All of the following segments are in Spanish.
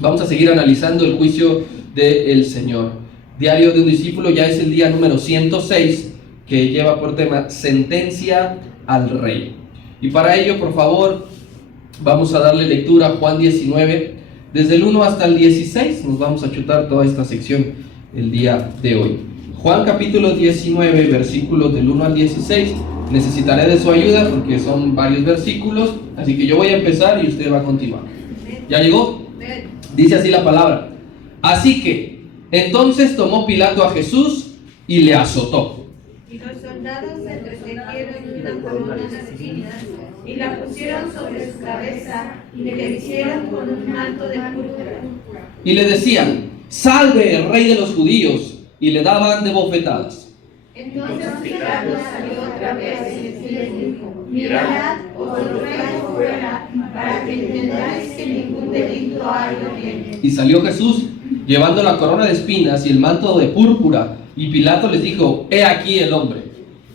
Vamos a seguir analizando el juicio del Señor. Diario de un discípulo, ya es el día número 106, que lleva por tema sentencia al rey. Y para ello, por favor, vamos a darle lectura a Juan 19, desde el 1 hasta el 16. Nos vamos a chutar toda esta sección el día de hoy. Juan capítulo 19, versículos del 1 al 16. Necesitaré de su ayuda porque son varios versículos, así que yo voy a empezar y usted va a continuar. ¿Ya llegó? Dice así la palabra. Así que, entonces tomó Pilato a Jesús y le azotó. Y los soldados entretejieron una corona de espinas y la pusieron sobre su cabeza y le vistieron con un manto de púrpura. Y le decían, salve el rey de los judíos, y le daban de bofetadas. Entonces Pilato salió otra vez y les dijo, mirad, os lo traigo fuera, para que entendáis que ningún delito hay en él. Y salió Jesús, llevando la corona de espinas y el manto de púrpura, y Pilato les dijo, he aquí el hombre.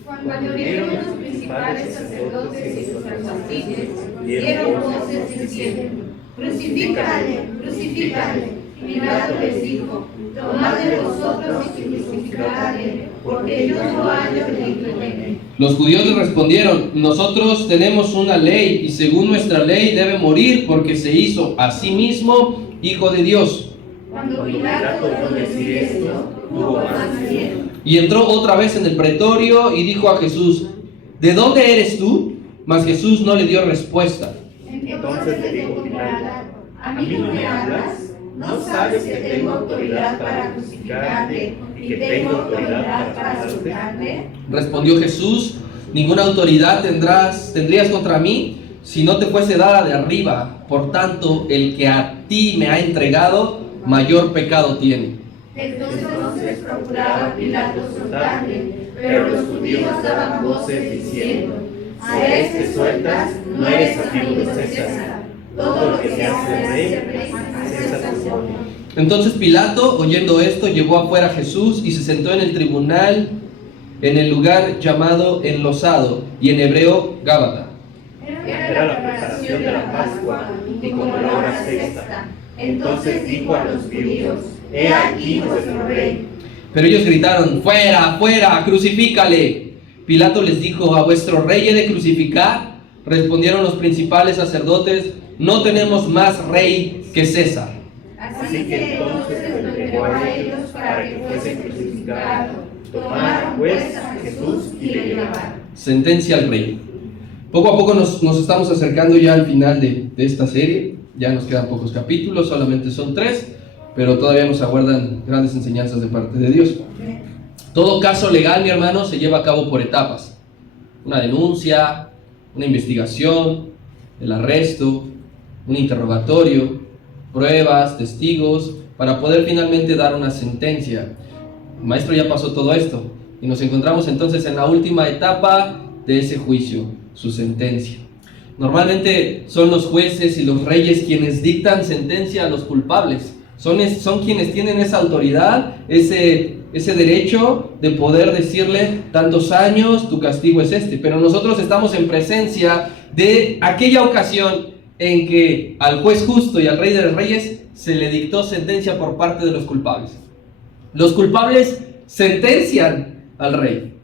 Cuando vieron los principales sacerdotes y sus alguaciles, dieron voces diciendo, crucifícale, crucifícale. Y Pilato les dijo, tomad de vosotros y crucificadle, porque yo no hallo delito en él. Los judíos le respondieron, nosotros tenemos una ley, y según nuestra ley debe morir, porque se hizo a sí mismo hijo de Dios. Cuando Pilato oyó decir esto, tuvo más miedo. Y entró otra vez en el pretorio y dijo a Jesús, ¿de dónde eres tú? Mas Jesús no le dio respuesta. Entonces le dijo Pilato, ¿a mí no me hablas? ¿No sabes que tengo autoridad para crucificarte y que tengo autoridad para soltarte? Respondió Jesús, ninguna autoridad tendrías contra mí si no te fuese dada de arriba. Por tanto, el que a ti me ha entregado, mayor pecado tiene. Entonces procuraba Pilato soltarle, pero los judíos daban voces diciendo, a este sueltas, no eres amigo de César. Todo lo que se hace rey, a César se pone. Entonces Pilato, oyendo esto, llevó afuera a Jesús y se sentó en el tribunal, en el lugar llamado Enlosado, y en hebreo Gábata. Era la preparación de la Pascua, y como la hora sexta. Entonces dijo a los judíos, he aquí vuestro rey. Pero ellos gritaron, fuera, fuera, crucifícale. Pilato les dijo, ¿a vuestro rey he de crucificar? Respondieron los principales sacerdotes, no tenemos más rey que César. Así que entonces lo entregó a ellos para que fuese crucificado. Tomaron pues a Jesús y le llevaron. Sentencia al rey. Poco a poco nos estamos acercando ya al final de esta serie. Ya nos quedan pocos capítulos, solamente son 3, pero todavía nos aguardan grandes enseñanzas de parte de Dios. Todo caso legal, mi hermano, se lleva a cabo por etapas. Una denuncia, una investigación, el arresto, un interrogatorio, pruebas, testigos, para poder finalmente dar una sentencia. El maestro ya pasó todo esto y nos encontramos entonces en la última etapa de ese juicio, su sentencia. Normalmente son los jueces y los reyes quienes dictan sentencia a los culpables. Son quienes tienen esa autoridad, ese derecho de poder decirle tantos años, tu castigo es este. Pero nosotros estamos en presencia de aquella ocasión en que al juez justo y al rey de los reyes se le dictó sentencia por parte de los culpables. Los culpables sentencian al rey.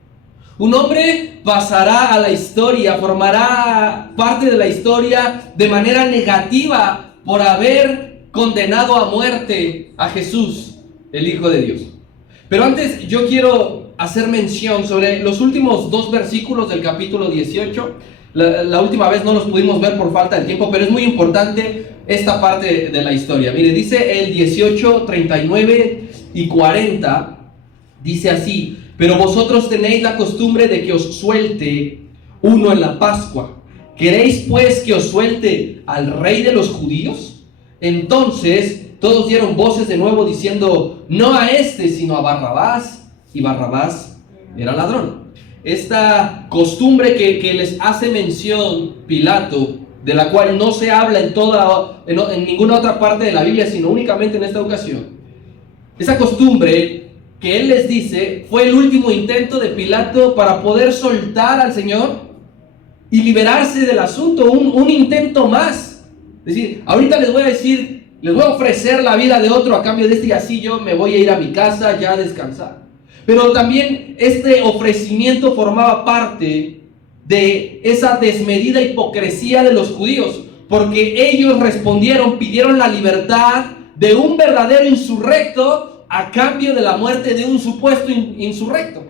Un hombre pasará a la historia, formará parte de la historia de manera negativa por haber condenado a muerte a Jesús, el Hijo de Dios. Pero antes yo quiero hacer mención sobre los últimos 2 versículos del capítulo 18. La última vez no los pudimos ver por falta de tiempo, pero es muy importante esta parte de la historia. Mire, dice el 18, 39 y 40, dice así: pero vosotros tenéis la costumbre de que os suelte uno en la Pascua. ¿Queréis pues que os suelte al rey de los judíos? Entonces todos dieron voces de nuevo diciendo, no a este, sino a Barrabás. Y Barrabás era ladrón. Esta costumbre que les hace mención Pilato, de la cual no se habla en ninguna otra parte de la Biblia, sino únicamente en esta ocasión. Esa costumbre que él les dice fue el último intento de Pilato para poder soltar al Señor y liberarse del asunto, un intento más. Es decir, ahorita les voy a decir Les voy a ofrecer la vida de otro a cambio de este y así yo me voy a ir a mi casa ya a descansar. Pero también este ofrecimiento formaba parte de esa desmedida hipocresía de los judíos, porque ellos respondieron, pidieron la libertad de un verdadero insurrecto a cambio de la muerte de un supuesto insurrecto.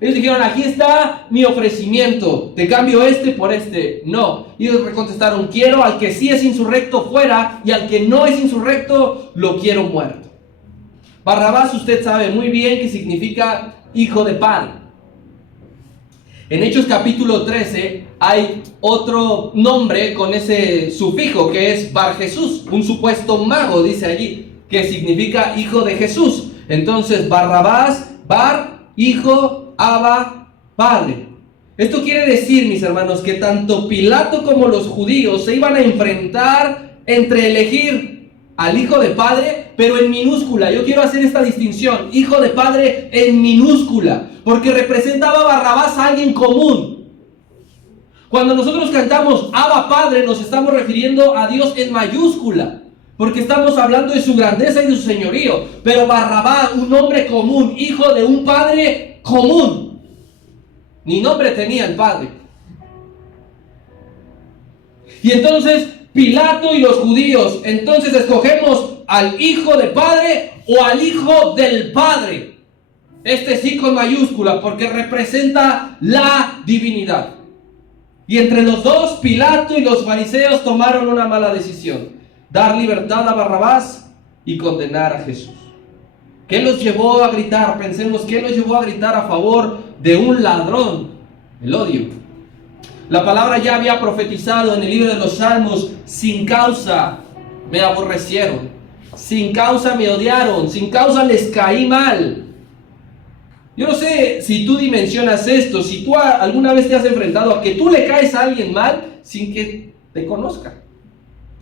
Ellos dijeron, aquí está mi ofrecimiento, te cambio este por este. No, y ellos contestaron, quiero al que sí es insurrecto fuera y al que no es insurrecto lo quiero muerto. Barrabás, usted sabe muy bien que significa hijo de padre. En Hechos capítulo 13 hay otro nombre con ese sufijo que es Bar Jesús, un supuesto mago, dice allí, que significa hijo de Jesús. Entonces Barrabás, Bar, hijo, Abba, padre. Esto quiere decir, mis hermanos, que tanto Pilato como los judíos se iban a enfrentar entre elegir al hijo de padre, pero en minúscula. Yo quiero hacer esta distinción, hijo de padre en minúscula, porque representaba a Barrabás a alguien común. Cuando nosotros cantamos Abba Padre, nos estamos refiriendo a Dios en mayúscula, porque estamos hablando de su grandeza y de su señorío. Pero Barrabás, un hombre común, hijo de un padre común. Ni nombre tenía el padre. Y entonces Pilato y los judíos, entonces escogemos al hijo de padre o al hijo del padre. Este sí con mayúscula, porque representa la divinidad. Y entre los dos, Pilato y los fariseos tomaron una mala decisión: dar libertad a Barrabás y condenar a Jesús. ¿Qué los llevó a gritar? Pensemos, ¿qué los llevó a gritar a favor de un ladrón? El odio. La palabra ya había profetizado en el libro de los Salmos: sin causa me aborrecieron, sin causa me odiaron, sin causa les caí mal. Yo no sé si tú dimensionas esto, si tú alguna vez te has enfrentado a que tú le caes a alguien mal sin que te conozca,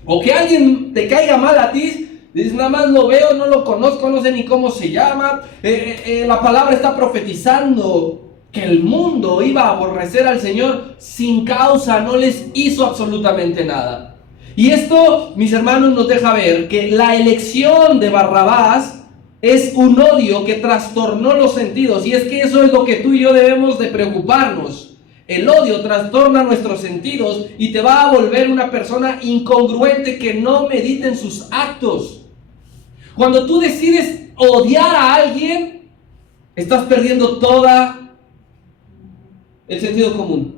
o que alguien te caiga mal a ti, dices, nada más lo veo, no lo conozco, no sé ni cómo se llama. La palabra está profetizando que el mundo iba a aborrecer al Señor sin causa, no les hizo absolutamente nada. Y esto, mis hermanos, nos deja ver que la elección de Barrabás es un odio que trastornó los sentidos, y es que eso es lo que tú y yo debemos de preocuparnos. El odio trastorna nuestros sentidos y te va a volver una persona incongruente que no medita en sus actos. Cuando tú decides odiar a alguien, estás perdiendo toda el sentido común.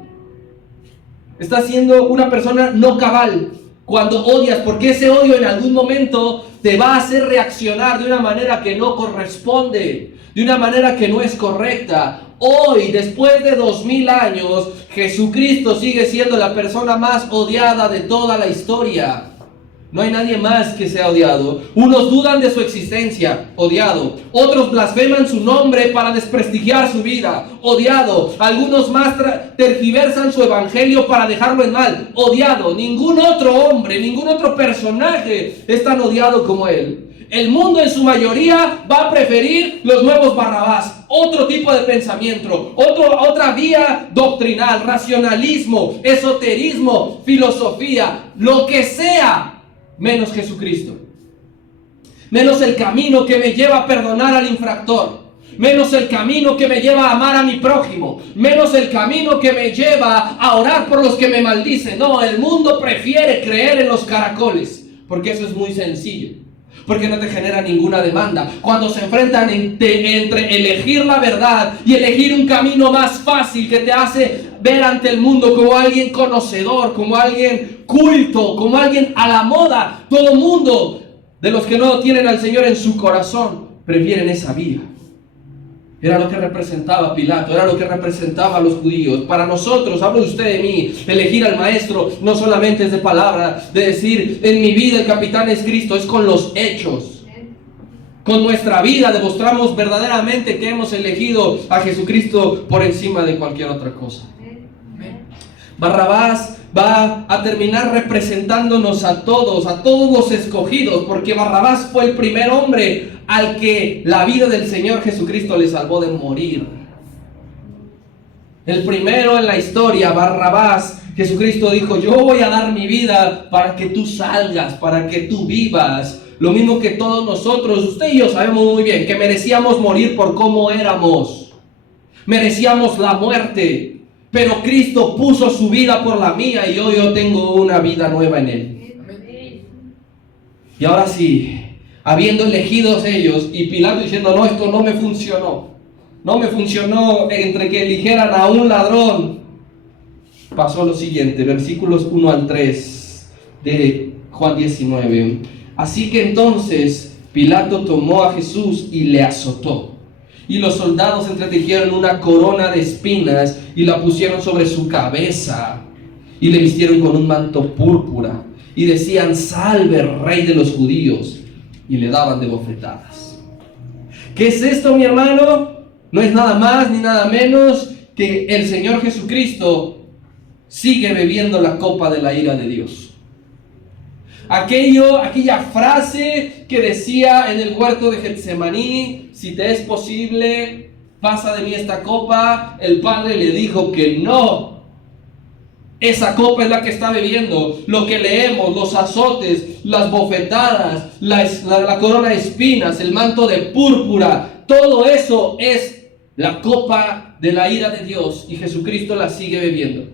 Estás siendo una persona no cabal cuando odias, porque ese odio en algún momento te va a hacer reaccionar de una manera que no corresponde, de una manera que no es correcta. Hoy, después de 2000 años, Jesucristo sigue siendo la persona más odiada de toda la historia. No hay nadie más que sea odiado. Unos dudan de su existencia, odiado. Otros blasfeman su nombre para desprestigiar su vida, odiado. Algunos más tergiversan su evangelio para dejarlo en mal, odiado. Ningún otro hombre, ningún otro personaje es tan odiado como él. El mundo en su mayoría va a preferir los nuevos Barrabás, otro tipo de pensamiento, otra vía doctrinal, racionalismo, esoterismo, filosofía, lo que sea, menos Jesucristo, menos el camino que me lleva a perdonar al infractor, menos el camino que me lleva a amar a mi prójimo, menos el camino que me lleva a orar por los que me maldicen. No, el mundo prefiere creer en los caracoles, porque eso es muy sencillo, porque no te genera ninguna demanda. Cuando se enfrentan entre elegir la verdad y elegir un camino más fácil que te hace ver ante el mundo como alguien conocedor, como alguien culto, como alguien a la moda, todo mundo de los que no tienen al Señor en su corazón prefieren esa vía. Era lo que representaba Pilato, era lo que representaba a los judíos. Para nosotros, hablo de usted de mí, elegir al maestro no solamente es de palabra, de decir en mi vida el capitán es Cristo, es con los hechos. Con nuestra vida demostramos verdaderamente que hemos elegido a Jesucristo por encima de cualquier otra cosa. Barrabás va a terminar representándonos a todos los escogidos, porque Barrabás fue el primer hombre al que la vida del Señor Jesucristo le salvó de morir. El primero en la historia, Barrabás, Jesucristo dijo: yo voy a dar mi vida para que tú salgas, para que tú vivas. Lo mismo que todos nosotros, usted y yo sabemos muy bien que merecíamos morir por cómo éramos. Merecíamos la muerte, pero Cristo puso su vida por la mía y hoy yo tengo una vida nueva en Él. Y ahora sí, habiendo elegidos ellos y Pilato diciendo: no, esto no me funcionó. No me funcionó entre que eligieran a un ladrón. Pasó lo siguiente, versículos 1 al 3 de Juan 19. Así que entonces Pilato tomó a Jesús y le azotó. Y los soldados entretejieron una corona de espinas y la pusieron sobre su cabeza. Y le vistieron con un manto púrpura. Y decían: salve, rey de los judíos. Y le daban de bofetadas. ¿Qué es esto, mi hermano? No es nada más ni nada menos que el Señor Jesucristo sigue bebiendo la copa de la ira de Dios. Aquella frase que decía en el huerto de Getsemaní: si te es posible, pasa de mí esta copa. El Padre le dijo que no. Esa copa es la que está bebiendo. Lo que leemos, los azotes, las bofetadas, la corona de espinas, el manto de púrpura, todo eso es la copa de la ira de Dios, y Jesucristo la sigue bebiendo.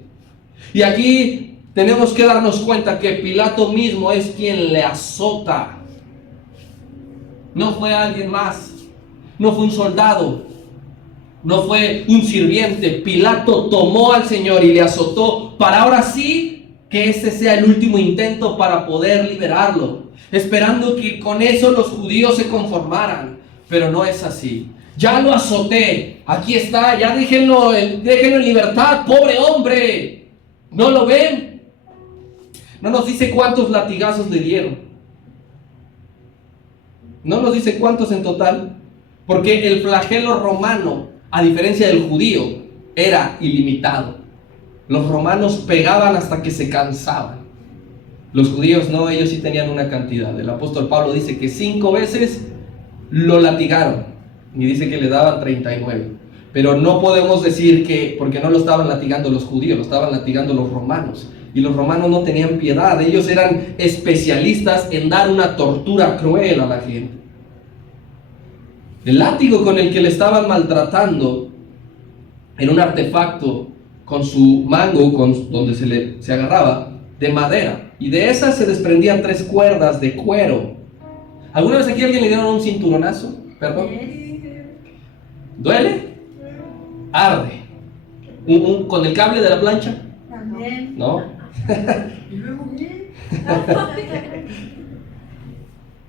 Y aquí tenemos que darnos cuenta que Pilato mismo es quien le azota. No fue alguien más, no fue un soldado, no fue un sirviente. Pilato tomó al Señor y le azotó para ahora sí que ese sea el último intento para poder liberarlo, esperando que con eso los judíos se conformaran. Pero no es así. Ya lo azoté, aquí está, ya déjenlo en libertad, pobre hombre. ¿No lo ven? No nos dice cuántos latigazos le dieron. No nos dice cuántos en total, porque el flagelo romano, a diferencia del judío, era ilimitado. Los romanos pegaban hasta que se cansaban. Los judíos no, ellos sí tenían una cantidad. El apóstol Pablo dice que 5 veces lo latigaron. Y dice que le daban 39. Pero no podemos decir que, porque no lo estaban latigando los judíos, lo estaban latigando los romanos. Y los romanos no tenían piedad. Ellos eran especialistas en dar una tortura cruel a la gente. El látigo con el que le estaban maltratando era un artefacto con su mango, donde se agarraba, de madera. Y de esas se desprendían 3 cuerdas de cuero. ¿Alguna vez aquí a alguien le dieron un cinturonazo? Perdón. ¿Duele? Arde. ¿Con el cable de la plancha? También. ¿No?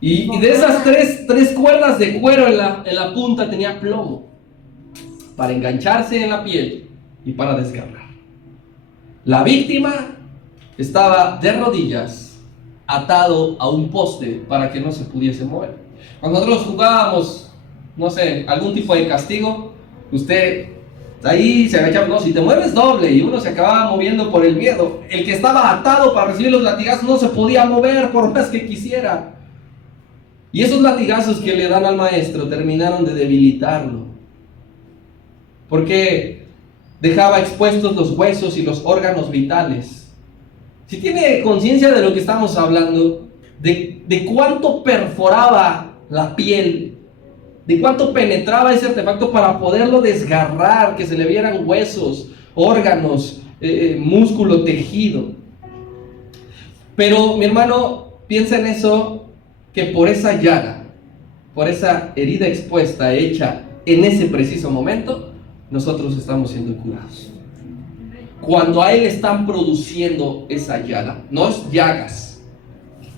Y de esas tres cuerdas de cuero en la punta tenía plomo para engancharse en la piel y para desgarrar. La víctima estaba de rodillas, atado a un poste para que no se pudiese mover. Cuando nosotros jugábamos, no sé, algún tipo de castigo, usted ahí se agachaba, no, si te mueves doble, y uno se acababa moviendo por el miedo. El que estaba atado para recibir los latigazos no se podía mover por más que quisiera. Y esos latigazos que le dan al maestro terminaron de debilitarlo, porque dejaba expuestos los huesos y los órganos vitales. Si tiene conciencia de lo que estamos hablando, de cuánto perforaba la piel, de cuánto penetraba ese artefacto para poderlo desgarrar, que se le vieran huesos, órganos, músculo, tejido. Pero mi hermano, piensa en eso, que por esa llaga, por esa herida expuesta, hecha en ese preciso momento, nosotros estamos siendo curados. Cuando a él están produciendo esa llaga, no es llagas,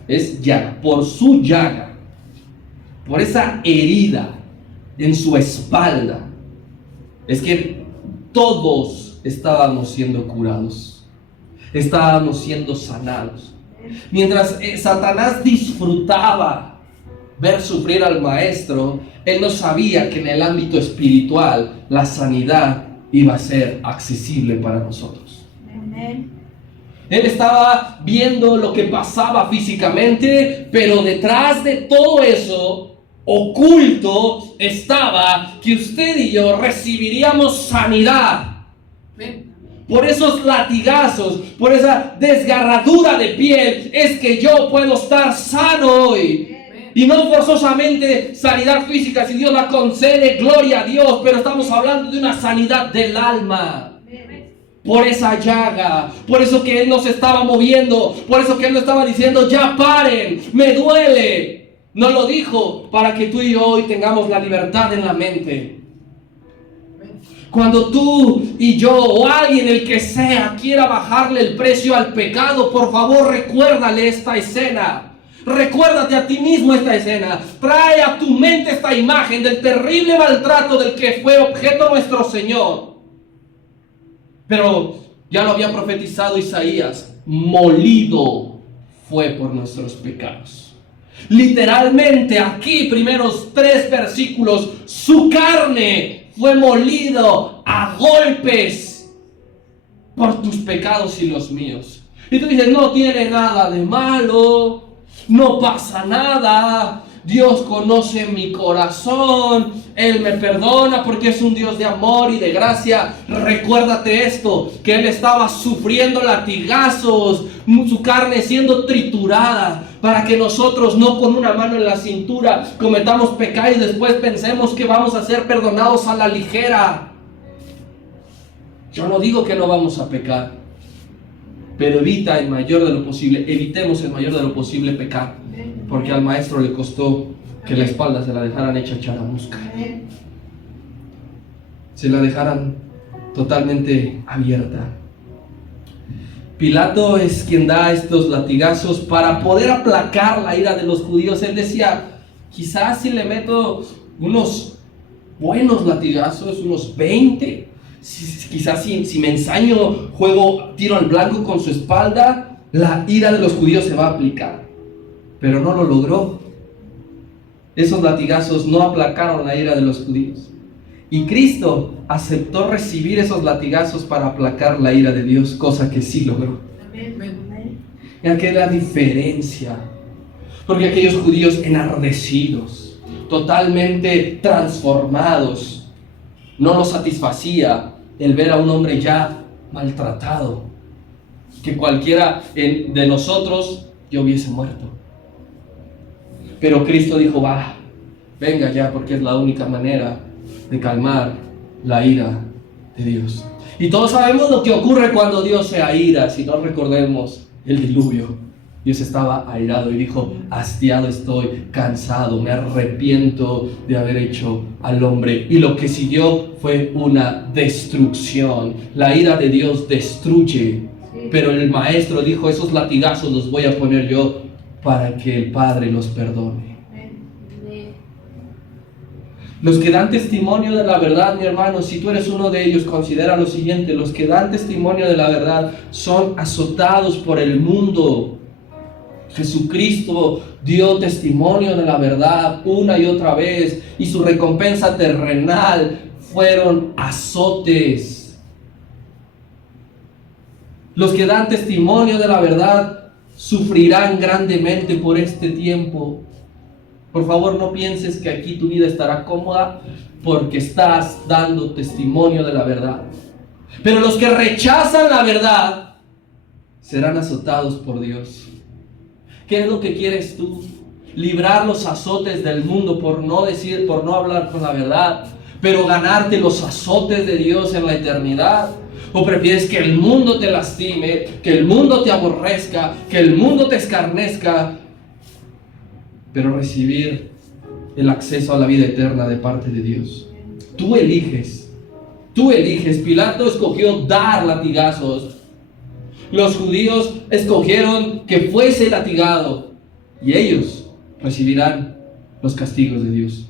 es llaga, por su llaga, por esa herida en su espalda, es que todos estábamos siendo curados, estábamos siendo sanados. Mientras Satanás disfrutaba ver sufrir al maestro, él no sabía que en el ámbito espiritual la sanidad iba a ser accesible para nosotros. Amén. Él estaba viendo lo que pasaba físicamente, pero detrás de todo eso, oculto, estaba que usted y yo recibiríamos sanidad Por esos latigazos, por esa desgarradura de piel, es que yo puedo estar sano hoy. Y no forzosamente sanidad física, si Dios la concede, gloria a Dios, pero estamos hablando de una sanidad del alma. Por esa llaga, por eso que Él nos estaba moviendo, por eso que Él nos estaba diciendo, ya paren, me duele. No lo dijo para que tú y yo hoy tengamos la libertad en la mente. Cuando tú y yo o alguien, el que sea, quiera bajarle el precio al pecado, por favor recuérdale esta escena. Recuérdate a ti mismo esta escena. Trae a tu mente esta imagen del terrible maltrato del que fue objeto nuestro Señor. Pero ya lo había profetizado Isaías. Molido fue por nuestros pecados. Literalmente aquí, primeros 3 versículos, su carne fue molido a golpes por tus pecados y los míos. Y tú dices, no tiene nada de malo, no pasa nada, Dios conoce mi corazón, Él me perdona porque es un Dios de amor y de gracia. Recuérdate esto, que Él estaba sufriendo latigazos, su carne siendo triturada, para que nosotros no con una mano en la cintura cometamos pecado y después pensemos que vamos a ser perdonados a la ligera. Yo no digo que no vamos a pecar, pero evitemos en mayor de lo posible pecar, porque al maestro le costó que la espalda se la dejaran hecha charamusca, se la dejaran totalmente abierta. Pilato es quien da estos latigazos para poder aplacar la ira de los judíos. Él decía, quizás si le meto unos buenos latigazos, unos 20, quizás si me ensaño, juego tiro al blanco con su espalda, la ira de los judíos se va a aplicar. Pero no lo logró. Esos latigazos no aplacaron la ira de los judíos. Y Cristo aceptó recibir esos latigazos para aplacar la ira de Dios, cosa que sí logró. Y aquí es la diferencia. Porque aquellos judíos enardecidos, totalmente transformados, no los satisfacía el ver a un hombre ya maltratado, que cualquiera de nosotros ya hubiese muerto. Pero Cristo dijo, venga ya, porque es la única manera de calmar la ira de Dios. Y todos sabemos lo que ocurre cuando Dios se aira. Si no recordemos el diluvio, Dios estaba airado y dijo, hastiado estoy, cansado, me arrepiento de haber hecho al hombre. Y lo que siguió fue una destrucción. La ira de Dios destruye, pero el maestro dijo, esos latigazos los voy a poner yo para que el Padre los perdone. Los que dan testimonio de la verdad, mi hermano, si tú eres uno de ellos, considera lo siguiente: los que dan testimonio de la verdad son azotados por el mundo. Jesucristo dio testimonio de la verdad una y otra vez, y su recompensa terrenal fueron azotes. Los que dan testimonio de la verdad sufrirán grandemente por este tiempo. Por favor, no pienses que aquí tu vida estará cómoda porque estás dando testimonio de la verdad. Pero los que rechazan la verdad serán azotados por Dios. ¿Qué es lo que quieres tú? ¿Librar los azotes del mundo por no hablar con la verdad, pero ganarte los azotes de Dios en la eternidad? ¿O prefieres que el mundo te lastime, que el mundo te aborrezca, que el mundo te escarnezca, pero recibir el acceso a la vida eterna de parte de Dios? Tú eliges. Pilato escogió dar latigazos. Los judíos escogieron que fuese latigado, y ellos recibirán los castigos de Dios.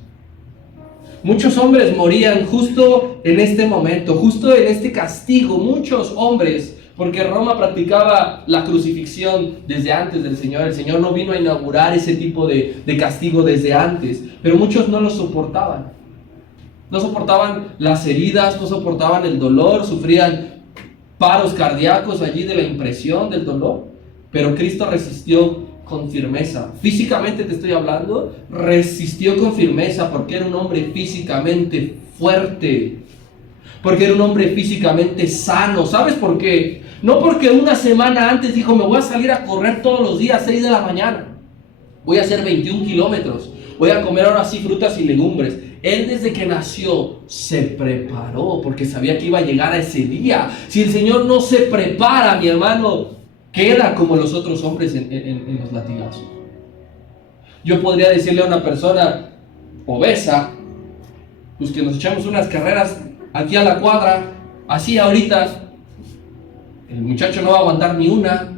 Muchos hombres morían justo en este momento, justo en este castigo. Muchos hombres, porque Roma practicaba la crucifixión desde antes del Señor. El Señor no vino a inaugurar ese tipo de castigo desde antes, pero muchos no lo soportaban. No soportaban las heridas, no soportaban el dolor, sufrían paros cardíacos allí de la impresión del dolor. Pero Cristo resistió con firmeza. Físicamente te estoy hablando, resistió con firmeza porque era un hombre físicamente fuerte. porque era un hombre físicamente sano. ¿Sabes por qué? No porque una semana antes dijo, me voy a salir a correr todos los días, 6 de la mañana. Voy a hacer 21 kilómetros. Voy a comer ahora sí frutas y legumbres. Él desde que nació se preparó porque sabía que iba a llegar a ese día. Si el Señor no se prepara, mi hermano, queda como los otros hombres en los latigazos. Yo podría decirle a una persona obesa, pues que nos echamos unas carreras aquí a la cuadra, así ahorita, el muchacho no va a aguantar ni una,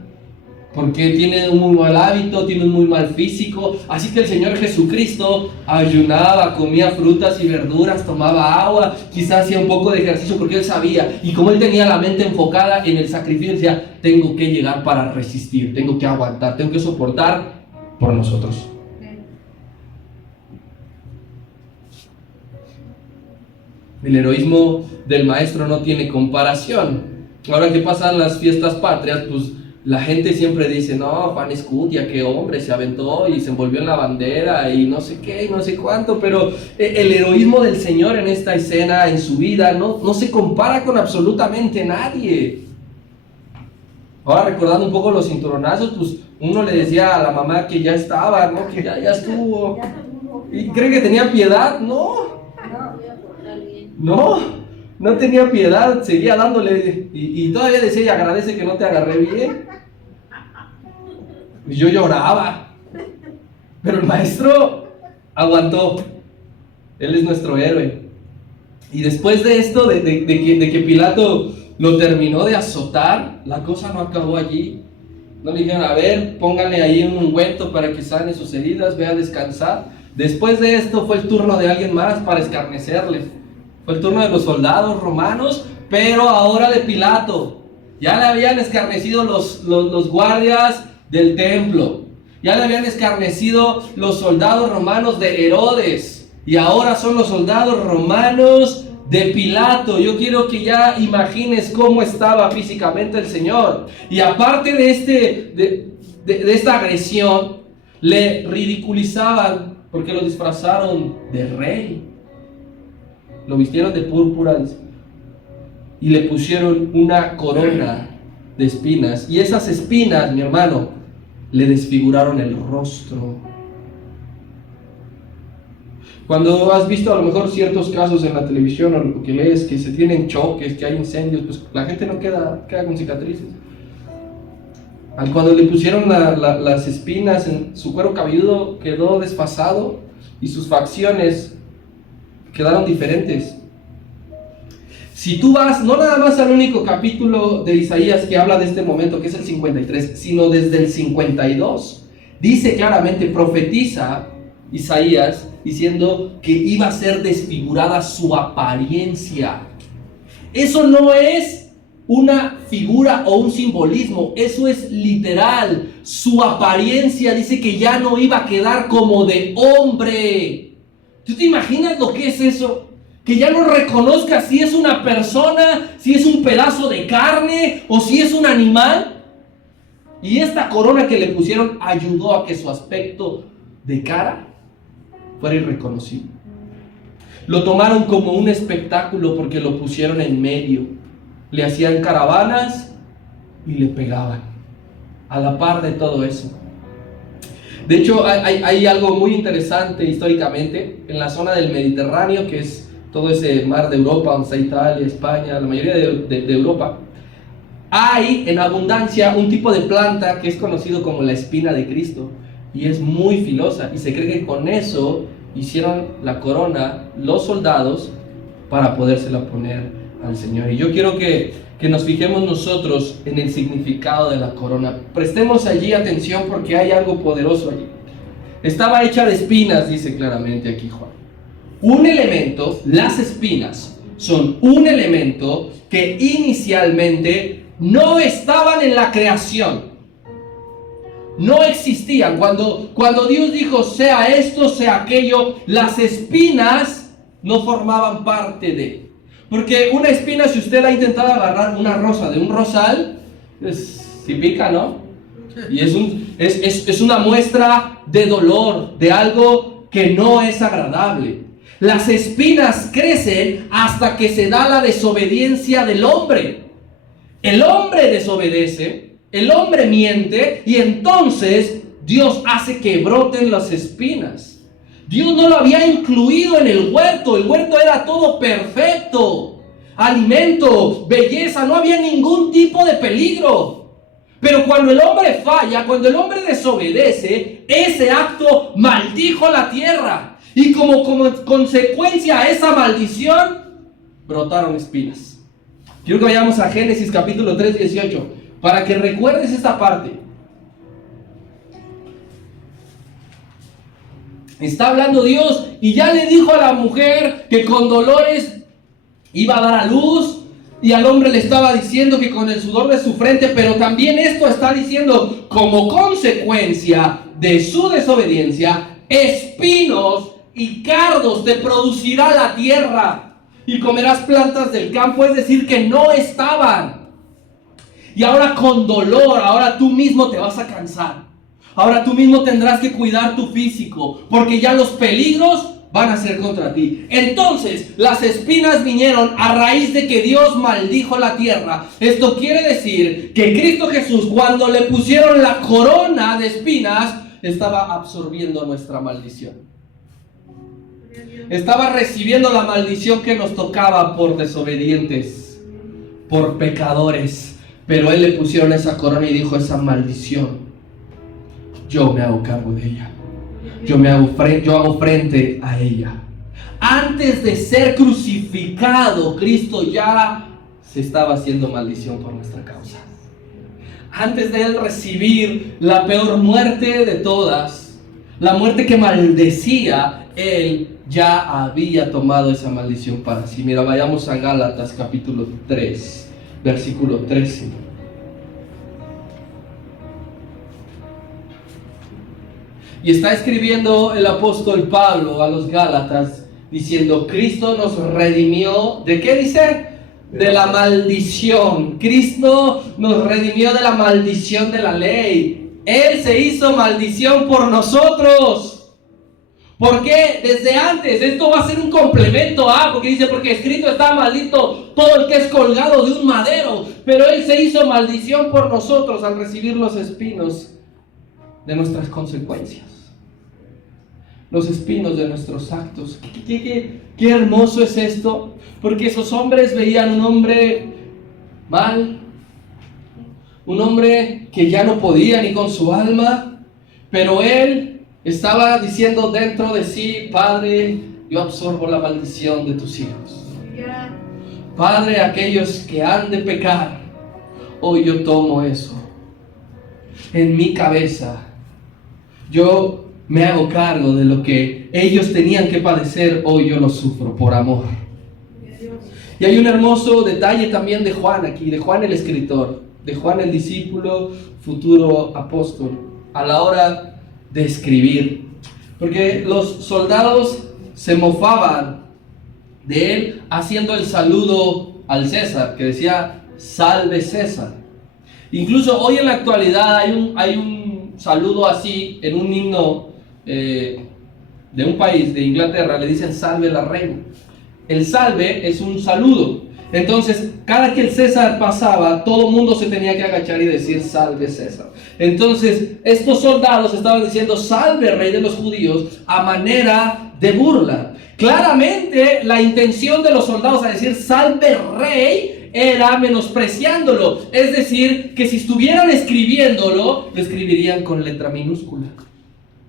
porque tiene un muy mal hábito, tiene un muy mal físico. Así que el Señor Jesucristo ayunaba, comía frutas y verduras, tomaba agua, quizás hacía un poco de ejercicio porque Él sabía, y como Él tenía la mente enfocada en el sacrificio, decía, tengo que llegar para resistir, tengo que aguantar, tengo que soportar por nosotros. El heroísmo del maestro no tiene comparación. Ahora que pasan las fiestas patrias, pues la gente siempre dice, no, Juan Escutia, qué hombre, se aventó y se envolvió en la bandera y no sé qué, y no sé cuánto, pero el heroísmo del Señor en esta escena, en su vida, no se compara con absolutamente nadie. Ahora recordando un poco los cinturonazos, pues uno le decía a la mamá que ya estaba, ¿no? Que ya estuvo. ¿Y cree que tenía piedad? No tenía piedad, seguía dándole y todavía decía, y agradece que no te agarré bien. Y yo lloraba, pero el maestro aguantó. Él es nuestro héroe. Y después de esto, de que Pilato lo terminó de azotar, la cosa no acabó allí. No le dijeron, a ver, pónganle ahí un ungüento para que sane sus heridas, ve a descansar. Después de esto fue el turno de alguien más para escarnecerle. Fue el turno de los soldados romanos, pero ahora de Pilato. Ya le habían escarnecido los guardias del templo. Ya le habían escarnecido los soldados romanos de Herodes. Y ahora son los soldados romanos de Pilato. Yo quiero que ya imagines cómo estaba físicamente el Señor. Y aparte de esta agresión, le ridiculizaban porque lo disfrazaron de rey. Lo vistieron de púrpura y le pusieron una corona de espinas. Y esas espinas, mi hermano, le desfiguraron el rostro. Cuando has visto a lo mejor ciertos casos en la televisión o lo que lees, que se tienen choques, que hay incendios, pues la gente no queda con cicatrices. Cuando le pusieron las espinas en su cuero cabelludo, quedó desfasado y sus facciones quedaron diferentes. Si tú vas, no nada más al único capítulo de Isaías que habla de este momento, que es el 53, sino desde el 52, dice claramente, profetiza Isaías, diciendo que iba a ser desfigurada su apariencia. Eso no es una figura o un simbolismo, eso es literal. Su apariencia dice que ya no iba a quedar como de hombre. ¿Tú te imaginas lo que es eso? Que ya no reconozca si es una persona, si es un pedazo de carne o si es un animal. Y esta corona que le pusieron ayudó a que su aspecto de cara fuera irreconocible. Lo tomaron como un espectáculo porque lo pusieron en medio. Le hacían caravanas y le pegaban. A la par de todo eso. De hecho, hay algo muy interesante históricamente en la zona del Mediterráneo, que es todo ese mar de Europa, donde está Italia, España, la mayoría de Europa. Hay en abundancia un tipo de planta que es conocido como la espina de Cristo y es muy filosa, y se cree que con eso hicieron la corona los soldados para podérsela poner al Señor. Y yo quiero que nos fijemos nosotros en el significado de la corona. Prestemos allí atención porque hay algo poderoso allí. Estaba hecha de espinas, dice claramente aquí Juan. Un elemento, las espinas, son un elemento que inicialmente no estaban en la creación. No existían. Cuando Dios dijo, sea esto, sea aquello, las espinas no formaban parte de. Porque una espina, si usted ha intentado agarrar una rosa de un rosal, si pica, ¿no? Y es una muestra de dolor, de algo que no es agradable. Las espinas crecen hasta que se da la desobediencia del hombre. El hombre desobedece, el hombre miente y entonces Dios hace que broten las espinas. Dios no lo había incluido en el huerto era todo perfecto. Alimento, belleza, no había ningún tipo de peligro. Pero cuando el hombre falla, cuando el hombre desobedece, ese acto maldijo la tierra. Y como consecuencia a esa maldición, brotaron espinas. Quiero que vayamos a Génesis capítulo 3, 18, para que recuerdes esta parte. Está hablando Dios y ya le dijo a la mujer que con dolores iba a dar a luz. Y al hombre le estaba diciendo que con el sudor de su frente, pero también esto está diciendo como consecuencia de su desobediencia, espinos y cardos te producirá la tierra y comerás plantas del campo, es decir, que no estaban. Y ahora con dolor, ahora tú mismo te vas a cansar. Ahora tú mismo tendrás que cuidar tu físico, porque ya los peligros van a ser contra ti. Entonces, las espinas vinieron a raíz de que Dios maldijo la tierra. Esto quiere decir que Cristo Jesús, cuando le pusieron la corona de espinas, estaba absorbiendo nuestra maldición. Estaba recibiendo la maldición que nos tocaba por desobedientes, por pecadores. Pero Él le pusieron esa corona y dijo: esa maldición, yo me hago cargo de ella. Yo hago frente a ella. Antes de ser crucificado, Cristo ya se estaba haciendo maldición por nuestra causa. Antes de Él recibir la peor muerte de todas, la muerte que maldecía, Él ya había tomado esa maldición para sí. Mira, vayamos a Gálatas capítulo 3, versículo 13. Y está escribiendo el apóstol Pablo a los Gálatas diciendo: Cristo nos redimió, ¿de qué dice? De la maldición. Cristo nos redimió de la maldición de la ley. Él se hizo maldición por nosotros. ¿Por qué? Desde antes. Esto va a ser un complemento a, porque dice: porque escrito está: maldito todo el que es colgado de un madero. Pero Él se hizo maldición por nosotros al recibir los espinos de nuestras consecuencias, los espinos de nuestros actos. Qué hermoso es esto, porque esos hombres veían un hombre mal, un hombre que ya no podía ni con su alma, pero él estaba diciendo dentro de sí: Padre, yo absorbo la maldición de tus hijos. Padre, aquellos que han de pecar, hoy yo tomo eso en mi cabeza. Yo me hago cargo de lo que ellos tenían que padecer, hoy yo lo sufro por amor. Y hay un hermoso detalle también de Juan aquí, de Juan el escritor, de Juan el discípulo, futuro apóstol, a la hora de escribir. Porque los soldados se mofaban de él haciendo el saludo al César, que decía: salve César. Incluso hoy en la actualidad hay un saludo así en un himno de un país, de Inglaterra, le dicen: salve la reina. El salve es un saludo. Entonces, cada que el César pasaba, todo el mundo se tenía que agachar y decir: salve César. Entonces, estos soldados estaban diciendo: salve rey de los judíos, a manera de burla. Claramente, la intención de los soldados a decir salve rey era menospreciándolo. Es decir, que si estuvieran escribiéndolo, lo escribirían con letra minúscula,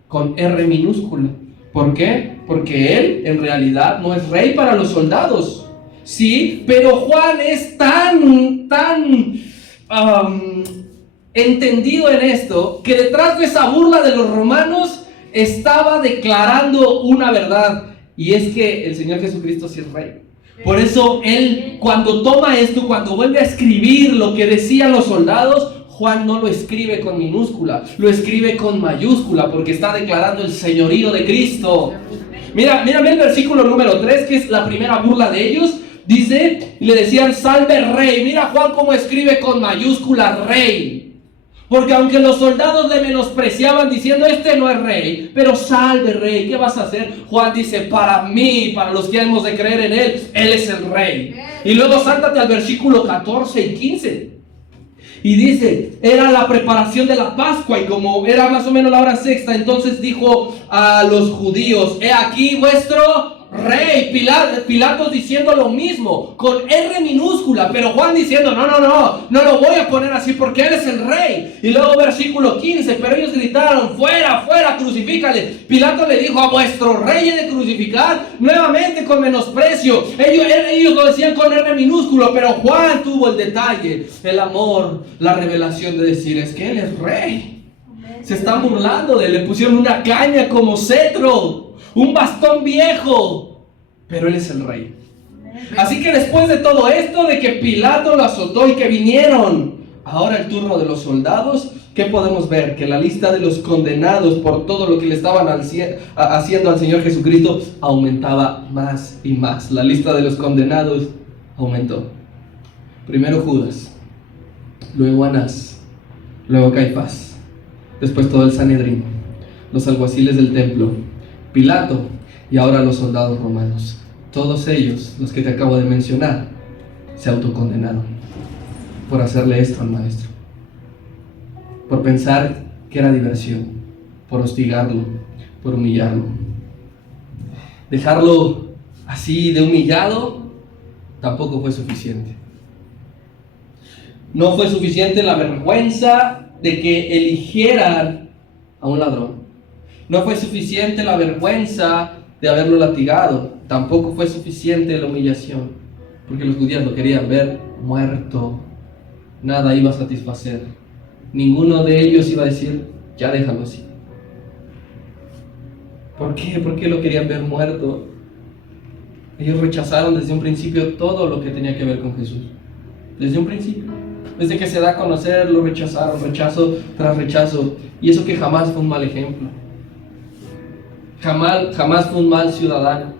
con R minúscula. ¿Por qué? Porque él en realidad no es rey para los soldados. Sí, pero Juan es tan entendido en esto, que detrás de esa burla de los romanos estaba declarando una verdad, y es que el Señor Jesucristo sí es rey. Por eso él, cuando toma esto, cuando vuelve a escribir lo que decían los soldados, Juan no lo escribe con minúscula, lo escribe con mayúscula, porque está declarando el señorío de Cristo. Mira el versículo número 3, que es la primera burla de ellos. Dice, le decían: salve rey. Mira Juan cómo escribe con mayúscula rey, Porque aunque los soldados le menospreciaban diciendo, este no es rey, pero salve rey, ¿qué vas a hacer? Juan dice, para mí, para los que hemos de creer en él es el rey. Y luego sáltate al versículo 14 y 15. Y dice, era la preparación de la Pascua y como era más o menos la hora sexta, entonces dijo a los judíos, he aquí vuestro rey. Pilatos diciendo lo mismo, con R minúscula, pero Juan diciendo, no lo voy a poner así porque él es el rey. Y luego versículo 15, pero ellos gritaron, fuera, fuera, crucifícale. Pilato le dijo, a vuestro rey he de crucificar, nuevamente con menosprecio. Ellos lo decían con R minúsculo, pero Juan tuvo el detalle, el amor, la revelación de decir, es que él es rey. Se están burlando de él, le pusieron una caña como cetro, un bastón viejo, pero él es el rey. Así que después de todo esto, de que Pilato lo azotó y que vinieron, ahora el turno de los soldados, ¿qué podemos ver? Que la lista de los condenados por todo lo que le estaban haciendo al Señor Jesucristo aumentaba más y más. La lista de los condenados aumentó. Primero Judas, luego Anás, luego Caifás, después todo el Sanedrín, los alguaciles del templo, Pilato y ahora los soldados romanos. Todos ellos, los que te acabo de mencionar, se autocondenaron por hacerle esto al maestro, por pensar que era diversión, por hostigarlo, por humillarlo. Dejarlo así de humillado tampoco fue suficiente. No fue suficiente la vergüenza de que eligieran a un ladrón. No fue suficiente la vergüenza de haberlo latigado. Tampoco fue suficiente la humillación, porque los judíos lo querían ver muerto. Nada iba a satisfacer. Ninguno de ellos iba a decir, ya déjalo así. ¿Por qué? ¿Por qué lo querían ver muerto? Ellos rechazaron desde un principio todo lo que tenía que ver con Jesús. Desde un principio. Desde que se da a conocer, lo rechazaron, rechazo tras rechazo. Y eso que jamás fue un mal ejemplo. Jamás fue un mal ciudadano.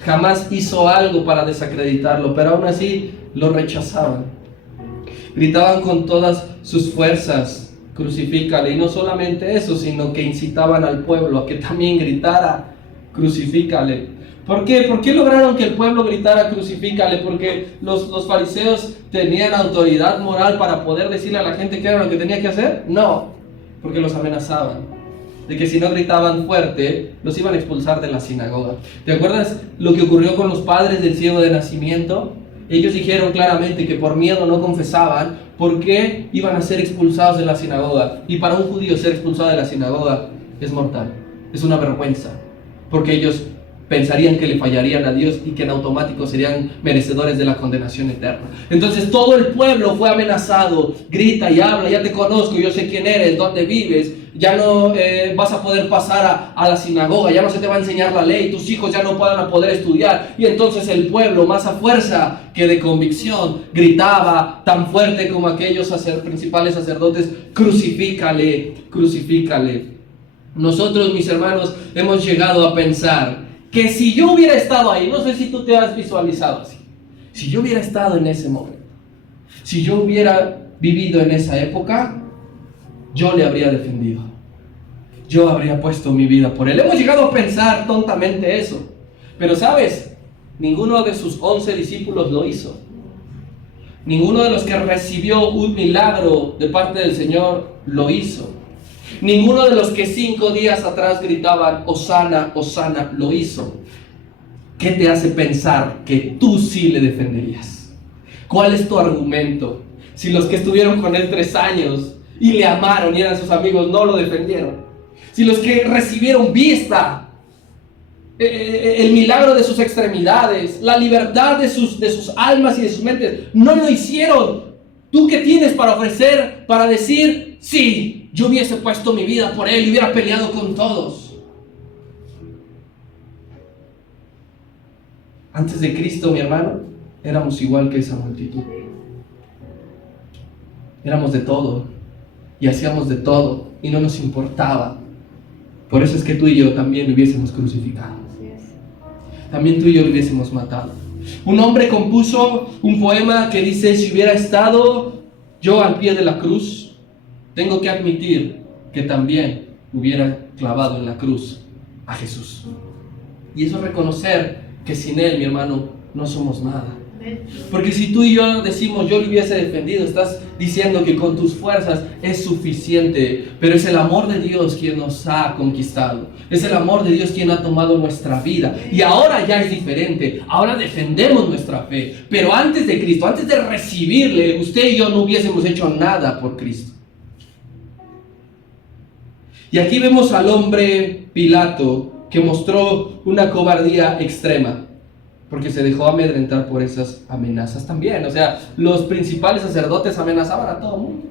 Jamás hizo algo para desacreditarlo, pero aún así lo rechazaban. Gritaban con todas sus fuerzas, crucifícale. Y no solamente eso, sino que incitaban al pueblo a que también gritara, crucifícale. ¿Por qué? ¿Por qué lograron que el pueblo gritara crucifícale? Porque los fariseos tenían autoridad moral para poder decirle a la gente qué era lo que tenía que hacer. No, porque los amenazaban de que si no gritaban fuerte, los iban a expulsar de la sinagoga. ¿Te acuerdas lo que ocurrió con los padres del ciego de nacimiento? Ellos dijeron claramente que por miedo no confesaban, porque iban a ser expulsados de la sinagoga. Y para un judío ser expulsado de la sinagoga es mortal, es una vergüenza, porque ellos pensarían que le fallarían a Dios y que en automático serían merecedores de la condenación eterna. Entonces todo el pueblo fue amenazado, grita y habla, ya te conozco, yo sé quién eres, dónde vives, ya no vas a poder pasar a la sinagoga, ya no se te va a enseñar la ley, tus hijos ya no van a poder estudiar. Y entonces el pueblo, más a fuerza que de convicción, gritaba tan fuerte como aquellos principales sacerdotes, crucifícale, crucifícale. Nosotros, mis hermanos, hemos llegado a pensar que si yo hubiera estado ahí, no sé si tú te has visualizado así, si yo hubiera estado en ese momento, si yo hubiera vivido en esa época, yo le habría defendido, yo habría puesto mi vida por él. Hemos llegado a pensar tontamente eso, pero ¿sabes? Ninguno de sus 11 discípulos lo hizo. Ninguno de los que recibió un milagro de parte del Señor lo hizo. Ninguno de los que 5 días atrás gritaban Hosana, Hosana, lo hizo. ¿Qué te hace pensar que tú sí le defenderías? ¿Cuál es tu argumento? Si los que estuvieron con él 3 años y le amaron y eran sus amigos no lo defendieron. Si los que recibieron vista, el milagro de sus extremidades, la libertad de sus almas y de sus mentes, no lo hicieron. ¿Tú qué tienes para ofrecer, para decir, sí, yo hubiese puesto mi vida por él y hubiera peleado con todos? Antes de Cristo, mi hermano, éramos igual que esa multitud. Éramos de todo y hacíamos de todo y no nos importaba. Por eso es que tú y yo también lo hubiésemos crucificado. También tú y yo lo hubiésemos matado. Un hombre compuso un poema que dice, si hubiera estado yo al pie de la cruz, tengo que admitir que también hubiera clavado en la cruz a Jesús. Y eso es reconocer que sin Él, mi hermano, no somos nada. Porque si tú y yo decimos, yo le hubiese defendido, estás diciendo que con tus fuerzas es suficiente. Pero es el amor de Dios quien nos ha conquistado. Es el amor de Dios quien ha tomado nuestra vida. Y ahora ya es diferente. Ahora defendemos nuestra fe. Pero antes de Cristo, antes de recibirle, usted y yo no hubiésemos hecho nada por Cristo. Y aquí vemos al hombre Pilato que mostró una cobardía extrema, porque se dejó amedrentar por esas amenazas también. O sea, los principales sacerdotes amenazaban a todo el mundo.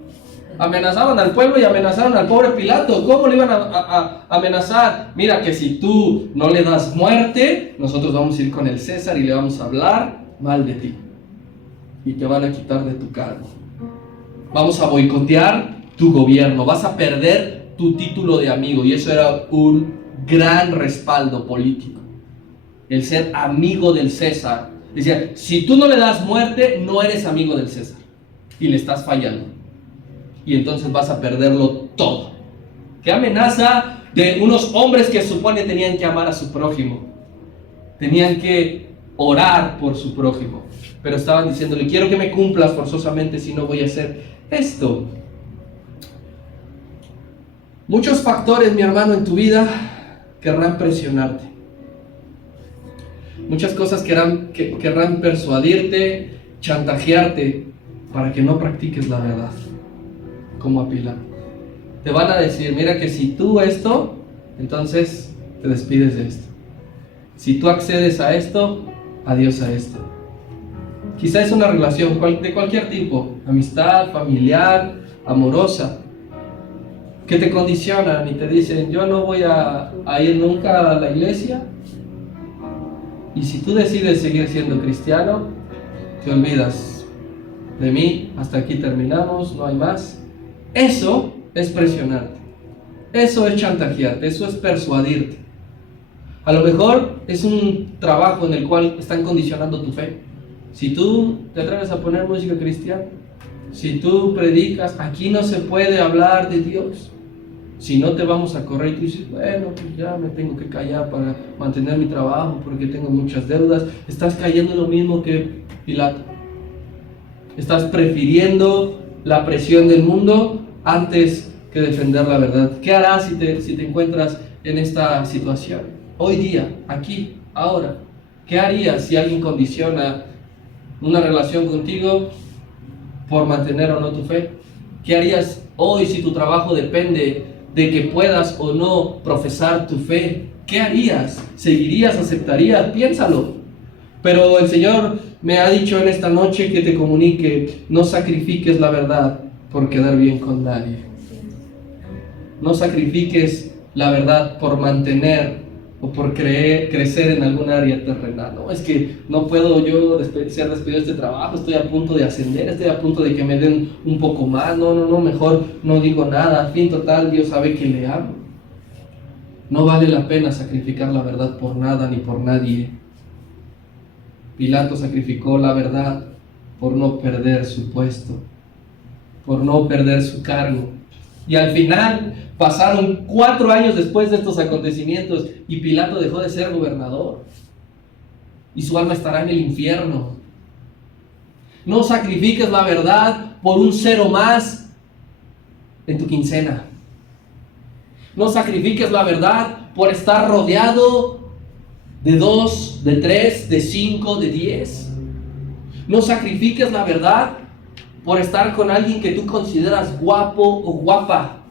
Amenazaban al pueblo y amenazaron al pobre Pilato. ¿Cómo le iban a amenazar? Mira que si tú no le das muerte, nosotros vamos a ir con el César y le vamos a hablar mal de ti. Y te van a quitar de tu cargo. Vamos a boicotear tu gobierno. Vas a perder tu título de amigo. Y eso era un gran respaldo político. El ser amigo del César. Decía, si tú no le das muerte, no eres amigo del César. Y le estás fallando. Y entonces vas a perderlo todo. ¿Qué amenaza de unos hombres que supone tenían que amar a su prójimo? Tenían que orar por su prójimo. Pero estaban diciéndole, quiero que me cumplas forzosamente, si no voy a hacer esto. Muchos factores, mi hermano, en tu vida querrán presionarte. Muchas cosas querrán persuadirte, chantajearte para que no practiques la verdad, como a Pilato. Te van a decir, mira que si tú esto, entonces te despides de esto. Si tú accedes a esto, adiós a esto. Quizá es una relación de cualquier tipo, amistad, familiar, amorosa, que te condicionan y te dicen, yo no voy a ir nunca a la iglesia. Y si tú decides seguir siendo cristiano, te olvidas de mí, hasta aquí terminamos, no hay más. Eso es presionarte, eso es chantajearte, eso es persuadirte. A lo mejor es un trabajo en el cual están condicionando tu fe. Si tú te atreves a poner música cristiana, si tú predicas, aquí no se puede hablar de Dios. Si no, te vamos a correr y tú dices, bueno, pues ya me tengo que callar para mantener mi trabajo porque tengo muchas deudas. Estás cayendo en lo mismo que Pilato. Estás prefiriendo la presión del mundo antes que defender la verdad. ¿Qué harás si te encuentras en esta situación? Hoy día, aquí, ahora. ¿Qué harías si alguien condiciona una relación contigo por mantener o no tu fe? ¿Qué harías hoy si tu trabajo depende de que puedas o no profesar tu fe? ¿Qué harías? ¿Seguirías? ¿Aceptarías? Piénsalo. Pero el Señor me ha dicho en esta noche que te comunique, no sacrifiques la verdad por quedar bien con nadie. No sacrifiques la verdad por mantener o por crecer en algún área terrenal. No, es que no puedo yo ser despedido de este trabajo, estoy a punto de ascender, estoy a punto de que me den un poco más. No, mejor no digo nada. Al fin total, Dios sabe que le amo. No vale la pena sacrificar la verdad por nada ni por nadie. Pilato sacrificó la verdad por no perder su puesto, por no perder su cargo. Y al final pasaron 4 años después de estos acontecimientos y Pilato dejó de ser gobernador y su alma estará en el infierno. No sacrifiques la verdad por un cero más en tu quincena. No sacrifiques la verdad por estar rodeado de 2, de 3, de 5, de 10. No sacrifiques la verdad por estar con alguien que tú consideras guapo o guapa.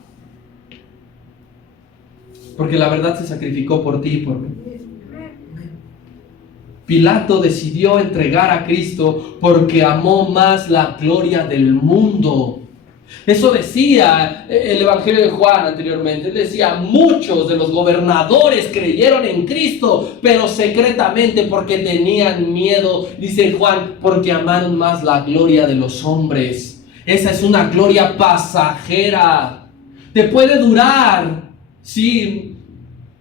Porque la verdad se sacrificó por ti y por mí. Pilato decidió entregar a Cristo porque amó más la gloria del mundo. Eso decía el Evangelio de Juan anteriormente. Él decía, muchos de los gobernadores creyeron en Cristo, pero secretamente porque tenían miedo, dice Juan, porque amaron más la gloria de los hombres. Esa es una gloria pasajera. Te puede durar, sí,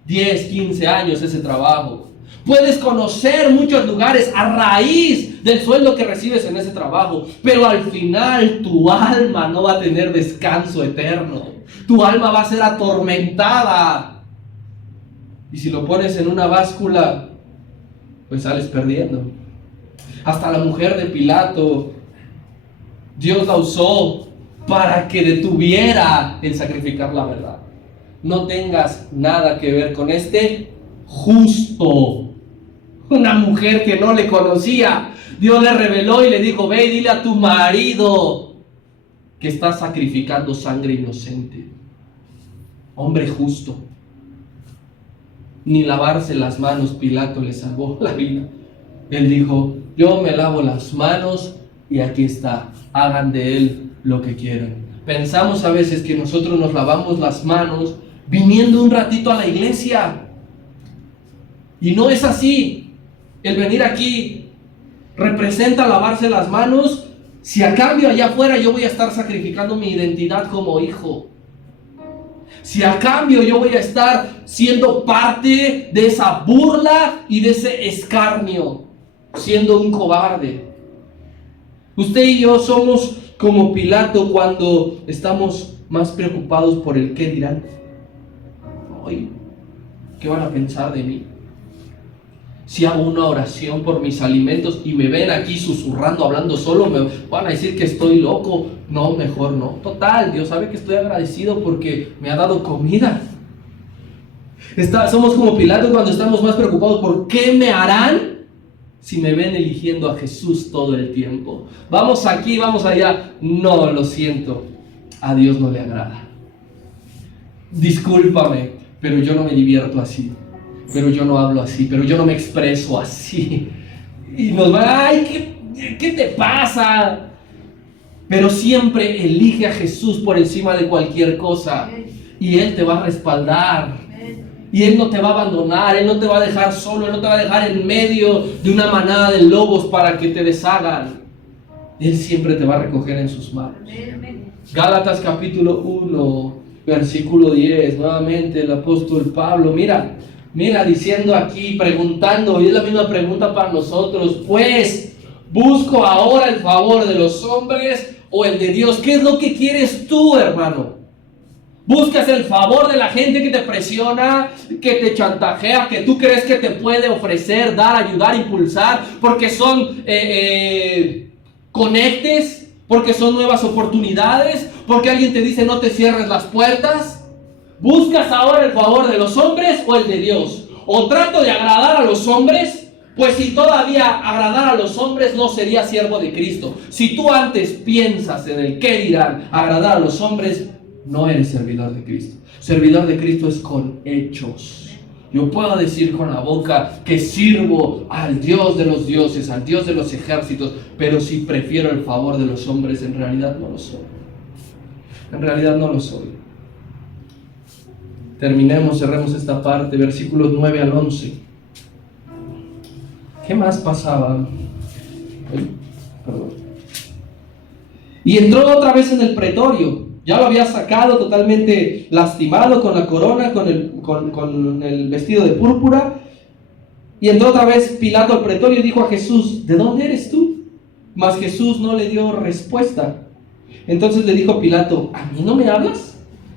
10, 15 años ese trabajo. Puedes conocer muchos lugares a raíz del sueldo que recibes en ese trabajo, pero al final tu alma no va a tener descanso eterno. Tu alma va a ser atormentada. Y si lo pones en una báscula, pues sales perdiendo. Hasta la mujer de Pilato, Dios la usó para que detuviera el sacrificar la verdad. No tengas nada que ver con este justo. Una mujer que no le conocía, Dios le reveló y le dijo: ve y dile a tu marido que está sacrificando sangre inocente. Hombre justo. Ni lavarse las manos Pilato le salvó la vida. Él dijo: yo me lavo las manos y aquí está, hagan de él lo que quieran. Pensamos a veces que nosotros nos lavamos las manos viniendo un ratito a la iglesia, y no es así. El venir aquí representa lavarse las manos, si a cambio allá afuera yo voy a estar sacrificando mi identidad como hijo. Si a cambio yo voy a estar siendo parte de esa burla y de ese escarnio, siendo un cobarde. Usted y yo somos como Pilato cuando estamos más preocupados por el qué dirán. Ay, ¿qué van a pensar de mí? Si hago una oración por mis alimentos y me ven aquí susurrando, hablando solo, me van a decir que estoy loco. No, mejor no. Total, Dios sabe que estoy agradecido porque me ha dado comida. Somos como Pilato cuando estamos más preocupados por qué me harán si me ven eligiendo a Jesús todo el tiempo. Vamos aquí, vamos allá. No, lo siento. A Dios no le agrada. Discúlpame, pero yo no me divierto así. Pero yo no hablo así, pero yo no me expreso así. Y nos van: ay, ¿qué te pasa? Pero siempre elige a Jesús por encima de cualquier cosa. Y Él te va a respaldar. Y Él no te va a abandonar. Él no te va a dejar solo. Él no te va a dejar en medio de una manada de lobos para que te deshagan. Él siempre te va a recoger en sus manos. Gálatas capítulo 1, versículo 10. Nuevamente el apóstol Pablo, Mira, diciendo aquí, preguntando, y es la misma pregunta para nosotros: pues, ¿busco ahora el favor de los hombres o el de Dios? ¿Qué es lo que quieres tú, hermano? ¿Buscas el favor de la gente que te presiona, que te chantajea, que tú crees que te puede ofrecer, dar, ayudar, impulsar, porque son conectes, porque son nuevas oportunidades, porque alguien te dice no te cierres las puertas? ¿Buscas ahora el favor de los hombres o el de Dios? ¿O trato de agradar a los hombres? Pues si todavía agradar a los hombres, no sería siervo de Cristo. Si tú antes piensas en el qué dirán, agradar a los hombres, no eres servidor de Cristo. Servidor de Cristo es con hechos. Yo puedo decir con la boca que sirvo al Dios de los dioses, al Dios de los ejércitos, pero si prefiero el favor de los hombres, en realidad no lo soy. En realidad no lo soy. Cerremos esta parte, versículos 9 al 11. ¿Qué más pasaba? Perdón. Y entró otra vez en el pretorio. Ya lo había sacado totalmente lastimado, con la corona, con el vestido de púrpura. Y entró otra vez Pilato al pretorio y dijo a Jesús: ¿de dónde eres tú? Mas Jesús no le dio respuesta. Entonces le dijo Pilato: ¿a mí no me hablas?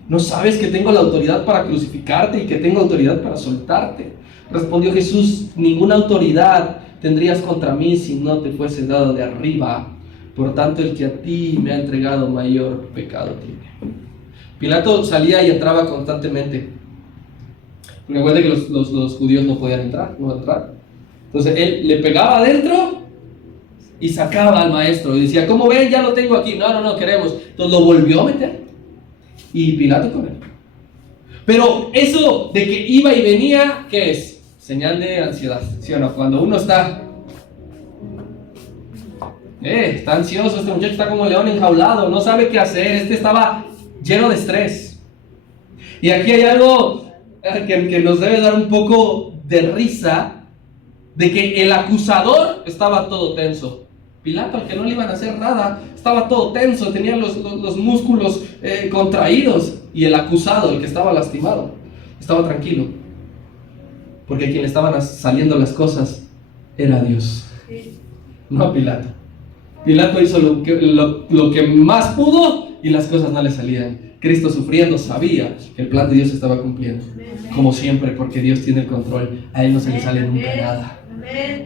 ¿No sabes que tengo la autoridad para crucificarte y que tengo autoridad para soltarte? Respondió Jesús: ninguna autoridad tendrías contra mí si no te fuese dado de arriba. Por tanto, el que a ti me ha entregado mayor pecado tiene. Pilato salía y entraba constantemente. Recuerda que los judíos no podían entrar. Entonces él le pegaba adentro y sacaba al maestro y decía: ¿cómo ven? Ya lo tengo aquí. No queremos. Entonces lo volvió a meter. Y Pilato con él. Pero eso de que iba y venía, ¿qué es? Señal de ansiedad, ¿sí o no? Cuando uno está ansioso, este muchacho está como león enjaulado, no sabe qué hacer, estaba lleno de estrés. Y aquí hay algo que nos debe dar un poco de risa, de que el acusador estaba todo tenso. Pilato, al que no le iban a hacer nada, estaba todo tenso, tenía los músculos contraídos. Y el acusado, el que estaba lastimado, estaba tranquilo. Porque a quien le estaban saliendo las cosas era Dios. no Pilato. Pilato hizo lo que más pudo y las cosas no le salían. Cristo, sufriendo, sabía que el plan de Dios se estaba cumpliendo. Como siempre, porque Dios tiene el control. A Él no se le sale nunca nada.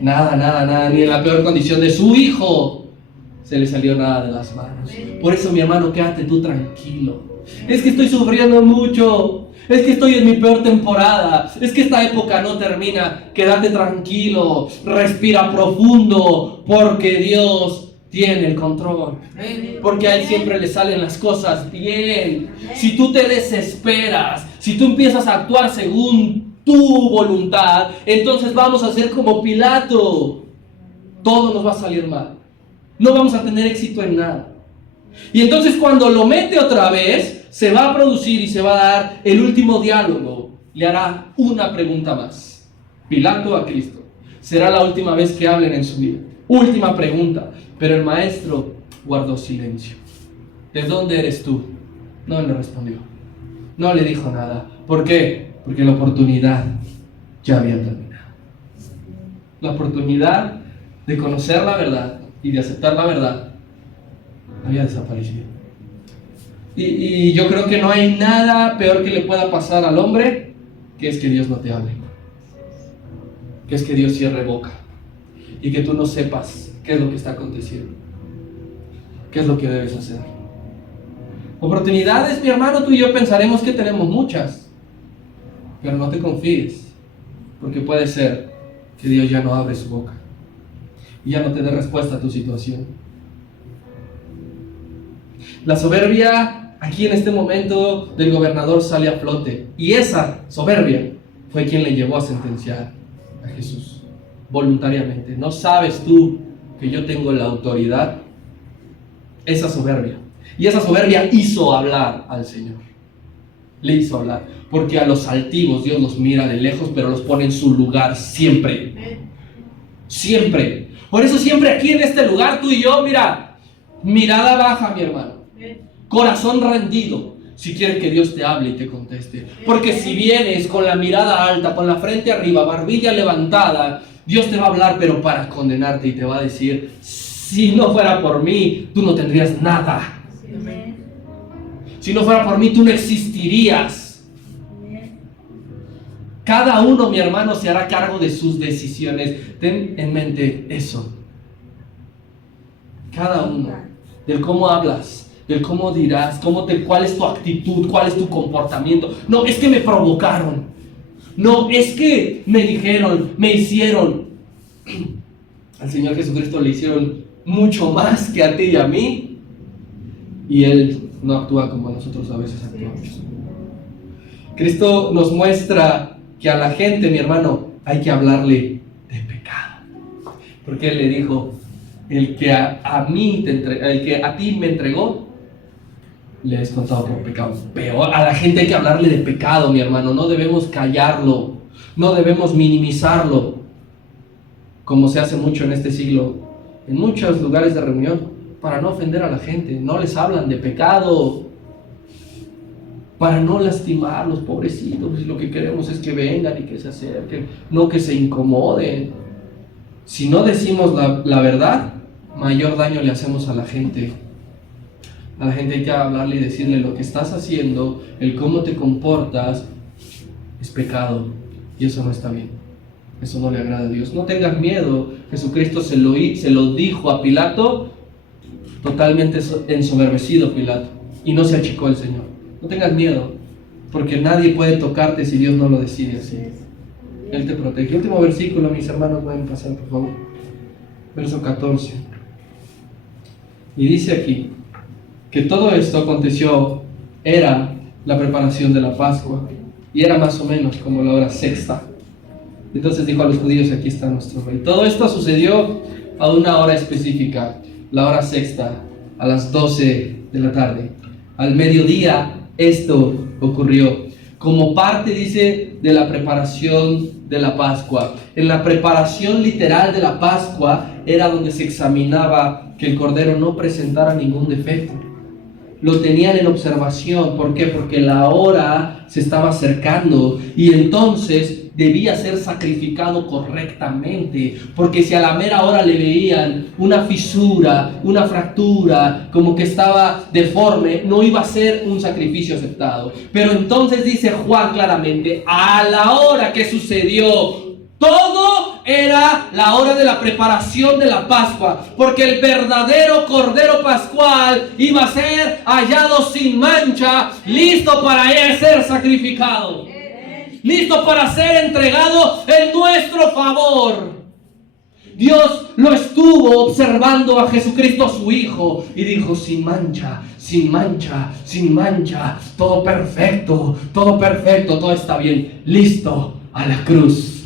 Nada, ni en la peor condición de su hijo se le salió nada de las manos. Por eso, mi hermano, quédate tú tranquilo. Es que estoy sufriendo mucho. Es que estoy en mi peor temporada. Es que esta época no termina. Quédate tranquilo. Respira profundo. Porque Dios tiene el control. Porque a Él siempre le salen las cosas bien. Si tú te desesperas, si tú empiezas a actuar según tu voluntad, entonces vamos a ser como Pilato. Todo nos va a salir mal. No vamos a tener éxito en nada. Y entonces cuando lo mete otra vez, se va a producir y se va a dar el último diálogo. Le hará una pregunta más. Pilato a Cristo. Será la última vez que hablen en su vida. Última pregunta. Pero el maestro guardó silencio. ¿De dónde eres tú? No le respondió. No le dijo nada. ¿Por qué? Porque la oportunidad ya había terminado. La oportunidad de conocer la verdad y de aceptar la verdad había desaparecido. Y yo creo que no hay nada peor que le pueda pasar al hombre, que es que Dios no te hable, que es que Dios cierre boca y que tú no sepas qué es lo que está aconteciendo, qué es lo que debes hacer. Oportunidades, mi hermano, tú y yo pensaremos que tenemos muchas, pero no te confíes, porque puede ser que Dios ya no abre su boca y ya no te dé respuesta a tu situación. La soberbia aquí en este momento del gobernador sale a flote, y esa soberbia fue quien le llevó a sentenciar a Jesús voluntariamente. ¿No sabes tú que yo tengo la autoridad? Esa soberbia. Y esa soberbia hizo hablar al Señor. Le hizo hablar. Porque a los altivos Dios los mira de lejos, pero los pone en su lugar siempre. Siempre. Por eso siempre aquí en este lugar, tú y yo, mira, mirada baja, mi hermano. Corazón rendido, si quieres que Dios te hable y te conteste. Porque si vienes con la mirada alta, con la frente arriba, barbilla levantada, Dios te va a hablar, pero para condenarte, y te va a decir: si no fuera por mí, tú no tendrías nada. Si no fuera por mí, tú no existirías. Cada uno, mi hermano, se hará cargo de sus decisiones. Ten en mente eso. Cada uno. Del cómo hablas, del cómo dirás, cuál es tu actitud, cuál es tu comportamiento. No, es que me provocaron. No, es que me dijeron, me hicieron. Al Señor Jesucristo le hicieron mucho más que a ti y a mí. Y Él no actúa como nosotros a veces actuamos. Cristo nos muestra que a la gente, mi hermano, hay que hablarle de pecado. Porque Él le dijo: el que el que a ti me entregó, le es contado por pecado. Peor, a la gente hay que hablarle de pecado, mi hermano. No debemos callarlo, no debemos minimizarlo, como se hace mucho en este siglo, en muchos lugares de reunión, para no ofender a la gente. No les hablan de pecado, para no lastimarlos, pobrecitos. Lo que queremos es que vengan y que se acerquen, no que se incomoden. Si no decimos la verdad, mayor daño le hacemos a la gente. A la gente hay que hablarle y decirle: lo que estás haciendo, el cómo te comportas, es pecado, y eso no está bien. Eso no le agrada a Dios. No tengas miedo. Jesucristo se lo dijo a Pilato, totalmente ensoberbecido Pilato, y no se achicó el Señor. No tengas miedo, porque nadie puede tocarte si Dios no lo decide así. Él te protege. Último versículo, mis hermanos, pueden pasar, por favor. Verso 14. Y dice aquí que todo esto aconteció, era la preparación de la Pascua, y era más o menos como la hora sexta. Entonces dijo a los judíos: aquí está nuestro rey. Todo esto sucedió a una hora específica, la hora sexta, a las 12 de la tarde. Al mediodía esto ocurrió, como parte, dice, de la preparación de la Pascua. En la preparación literal de la Pascua era donde se examinaba que el cordero no presentara ningún defecto. lo tenían en observación. ¿Por qué? Porque la hora se estaba acercando y entonces debía ser sacrificado correctamente. Porque si a la mera hora le veían una fisura, una fractura, como que estaba deforme, no iba a ser un sacrificio aceptado. Pero entonces dice Juan claramente, a la hora que sucedió, todo era la hora de la preparación de la Pascua, porque el verdadero Cordero Pascual iba a ser hallado sin mancha, listo para ser sacrificado, listo para ser entregado en nuestro favor. Dios lo estuvo observando a Jesucristo, su Hijo, y dijo, sin mancha, sin mancha, sin mancha, todo perfecto, todo está bien, listo a la cruz.